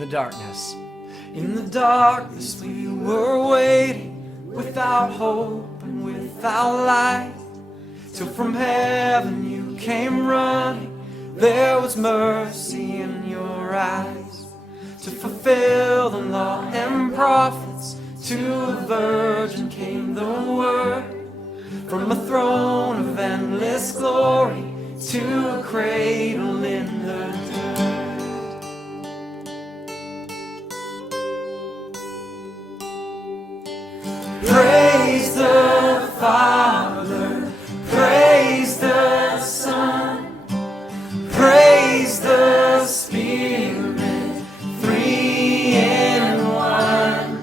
the darkness. In the darkness we were waiting, without hope and without light, till from heaven you came running. There was mercy in your eyes, to fulfill the law and prophets. To a virgin came the word, from a throne of endless glory to a cradle in the dirt. Praise the Father, praise the Son, praise the Spirit, three in one.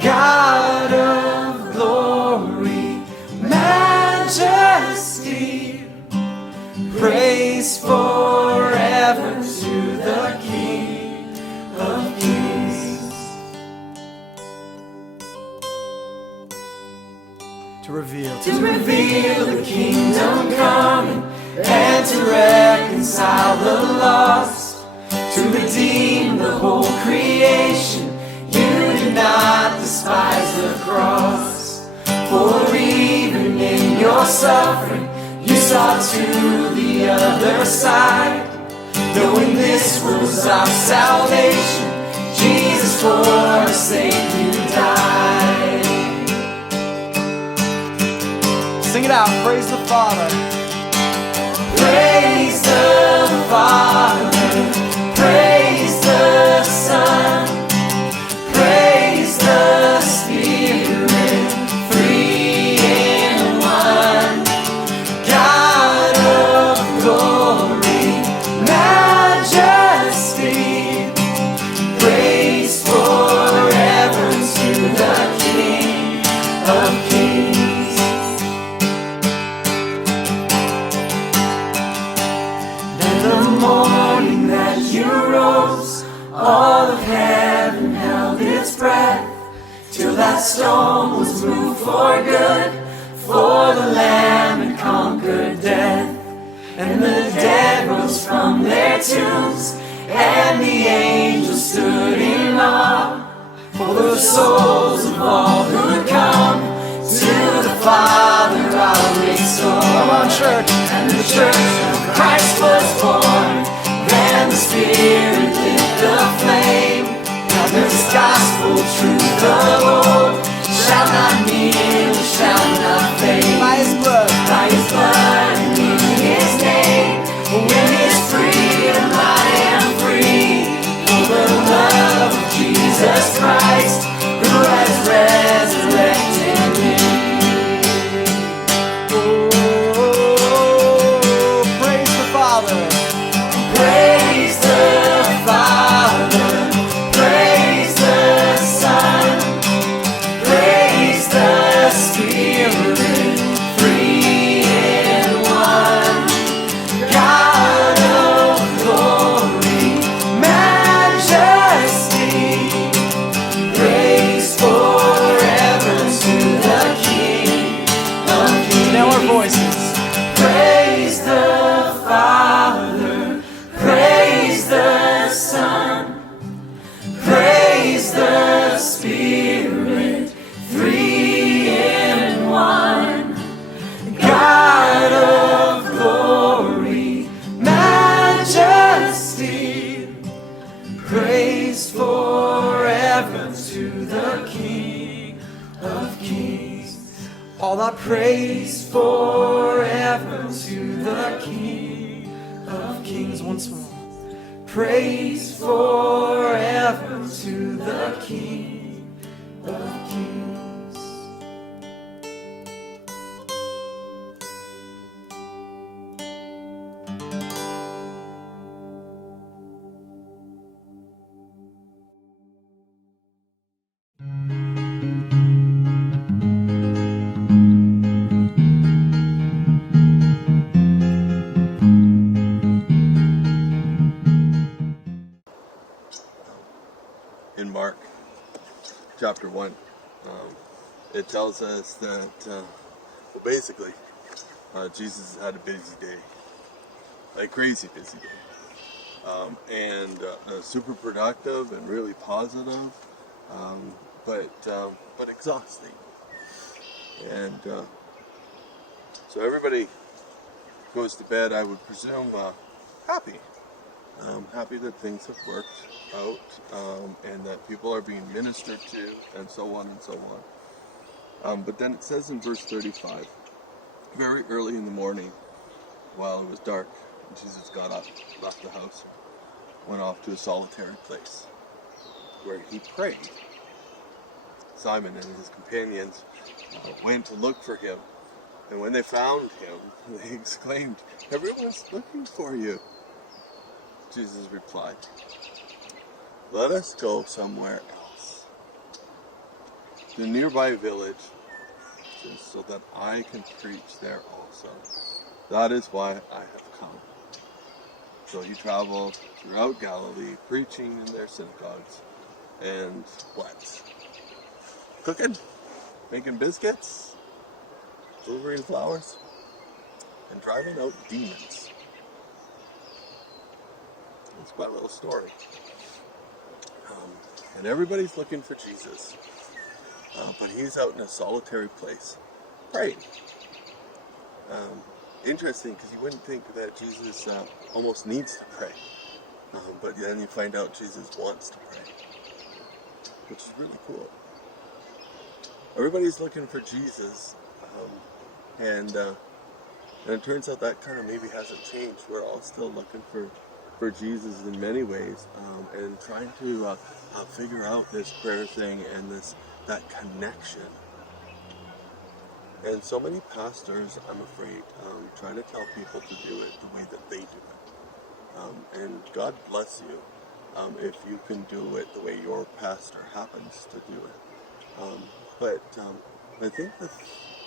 God of glory, majesty, praise forever to the King of Kings. To reveal the kingdom coming, and to reconcile the lost, to redeem the whole creation. You did not despise the cross, for even in your suffering you saw to the other side, knowing this was our salvation. Jesus, for our sake you died. Sing it out, praise the Father. Praise the Father, praise the Son, praise the Spirit, three in one. God of glory, majesty, praise forever to the King of Kings. Morning that you rose, all of heaven held its breath, till that stone was moved for good, for the Lamb had conquered death. And the dead rose from their tombs, and the angels stood in awe, for the souls of all who'd come to the Father I'll restore. Come on, church. And the church of Christ was born, then the Spirit lit the flame. Now this gospel truth of old shall not kneel, shall not fade. By His blood, and in His name, when His freedom I am free. For the love of Jesus Christ, who has resurrected me. Praise the Father, praise the Son, praise the Spirit, three in one. God of glory, majesty, praise forever to the King of Kings. Now our voices. Praise the Father, praise the Son, praise the Spirit, three in one. God of glory, majesty, praise forever to the King of Kings. All our praise forever to the King of Kings. Once more. Praise forever to the King of Kings. In Mark chapter 1, it tells us that, Jesus had a busy day, like crazy busy day. and super productive and really positive, but exhausting. And so everybody goes to bed, I would presume, happy. Happy that things have worked out, and that people are being ministered to, and so on and so on. But then it says in verse 35, very early in the morning, while it was dark, Jesus got up, left the house, went off to a solitary place where he prayed. Simon and his companions went to look for him, and when they found him, they exclaimed, "Everyone's looking for you." Jesus replied, "Let us go somewhere else, to a nearby village, so that I can preach there also. That is why I have come." So he traveled throughout Galilee, preaching in their synagogues, and what? Cooking? Making biscuits? Delivering flowers? And driving out demons. It's quite a little story. And everybody's looking for Jesus. But he's out in a solitary place, praying. Interesting, because you wouldn't think that Jesus almost needs to pray. But then you find out Jesus wants to pray, which is really cool. Everybody's looking for Jesus, and it turns out that kind of maybe hasn't changed. We're all still looking for Jesus in many ways, and trying to figure out this prayer thing and that connection. And so many pastors, I'm afraid, try to tell people to do it the way that they do it. And God bless you if you can do it the way your pastor happens to do it. But I think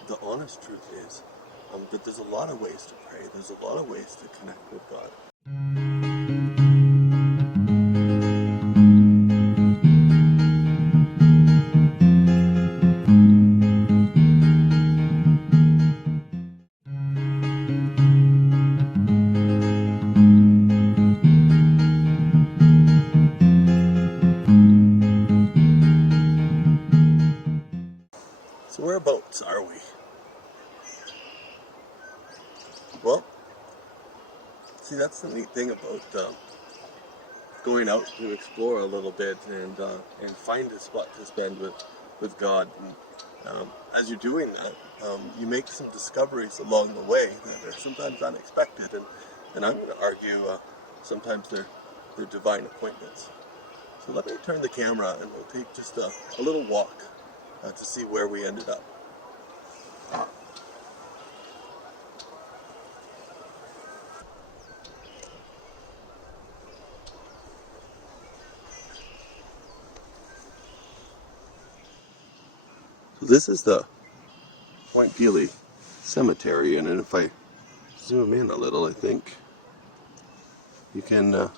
the honest truth is that there's a lot of ways to pray. There's a lot of ways to connect with God. So whereabouts are we? Well, see, that's the neat thing about going out to explore a little bit and find a spot to spend with God. And as you're doing that, you make some discoveries along the way that are sometimes unexpected, and I'm going to argue sometimes they're divine appointments. So let me turn the camera and we'll take just a little walk to see where we ended up. So this is the Point Peely Cemetery, and if I zoom in a little, I think you can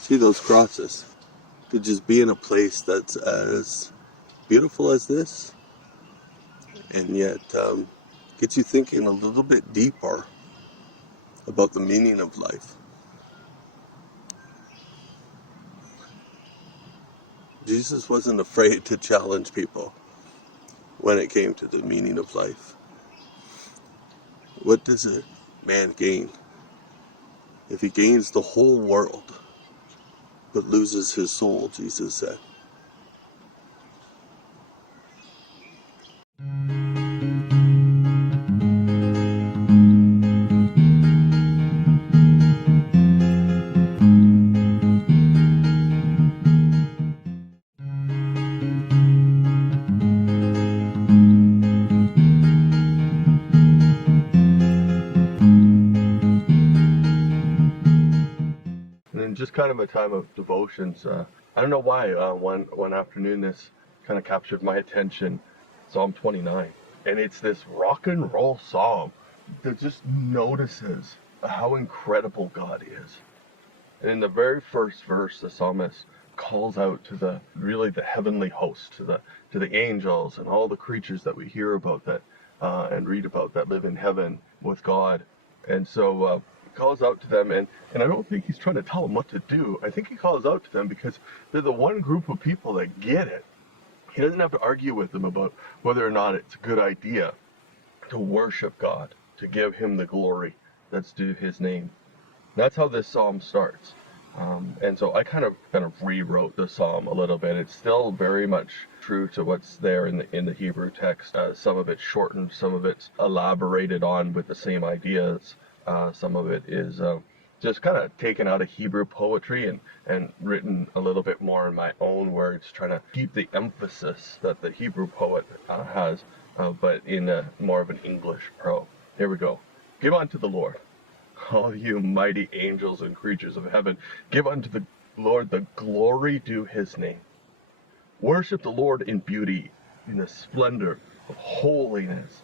see those crosses. To just be in a place that's as beautiful as this, and yet gets you thinking a little bit deeper about the meaning of life. Jesus wasn't afraid to challenge people when it came to the meaning of life. What does a man gain if he gains the whole world but loses his soul, Jesus said. And just kind of a time of devotions. I don't know why one afternoon this kind of captured my attention. Psalm 29, and it's this rock and roll psalm that just notices how incredible God is. And in the very first verse, the psalmist calls out to the heavenly host, to the angels and all the creatures that we hear about that and read about that live in heaven with God. And so calls out to them, and I don't think he's trying to tell them what to do. I think he calls out to them because they're the one group of people that get it. He doesn't have to argue with them about whether or not it's a good idea to worship God, to give him the glory that's due his name. That's how this psalm starts. And so I kind of rewrote the psalm a little bit. It's still very much true to what's there in the Hebrew text. Some of it's shortened, some of it's elaborated on with the same ideas. Some of it is just kind of taken out of Hebrew poetry and written a little bit more in my own words, trying to keep the emphasis that the Hebrew poet has, but in more of an English prose. Here we go. Give unto the Lord, all you mighty angels and creatures of heaven. Give unto the Lord the glory due his name. Worship the Lord in beauty, in the splendor of holiness.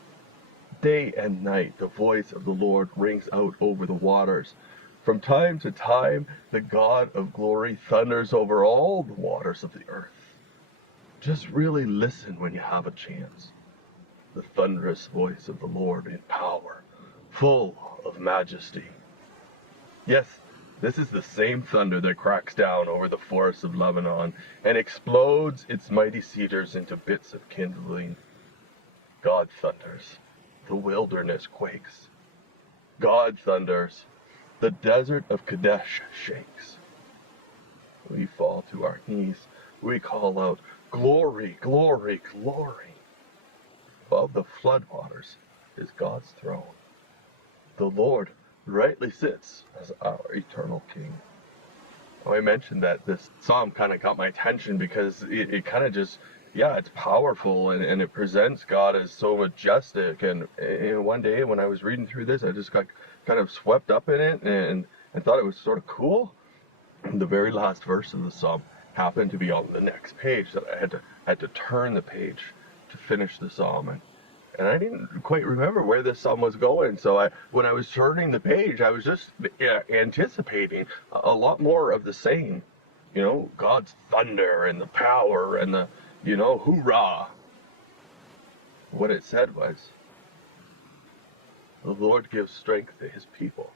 Day and night the voice of the Lord rings out over the waters. From time to time the God of glory thunders over all the waters of the earth. Just really listen when you have a chance. The thunderous voice of the Lord in power, full of majesty. Yes, this is the same thunder that cracks down over the forests of Lebanon and explodes its mighty cedars into bits of kindling. God thunders. The wilderness quakes. God thunders. The desert of Kadesh shakes. We fall to our knees. We call out, glory, glory, glory. Above the floodwaters is God's throne. The Lord rightly sits as our eternal King. I mentioned that this psalm kind of got my attention because it kind of just, it's powerful and it presents God as so majestic. And one day when I was reading through this, I just got kind of swept up in it and thought it was sort of cool. And the very last verse of the psalm happened to be on the next page, that I had to turn the page to finish the psalm. And I didn't quite remember where this psalm was going. So when I was turning the page, I was just anticipating a lot more of the same. You know, God's thunder and the power and the, hoorah. What it said was, the Lord gives strength to his people.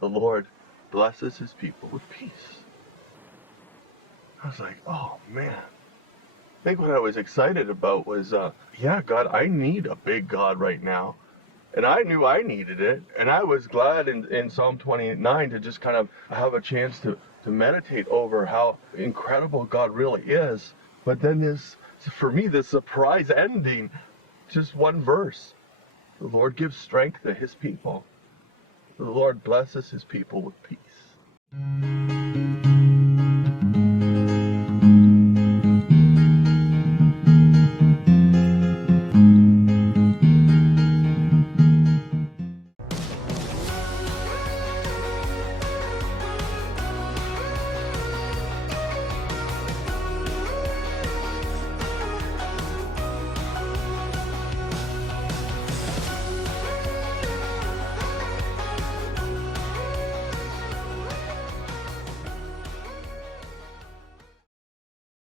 The Lord blesses his people with peace. I was like, oh man. I think what I was excited about was, God, I need a big God right now. And I knew I needed it. And I was glad in Psalm 28:9 to just kind of have a chance to meditate over how incredible God really is. But then for me, this surprise ending, just one verse. The Lord gives strength to his people. The Lord blesses his people with peace.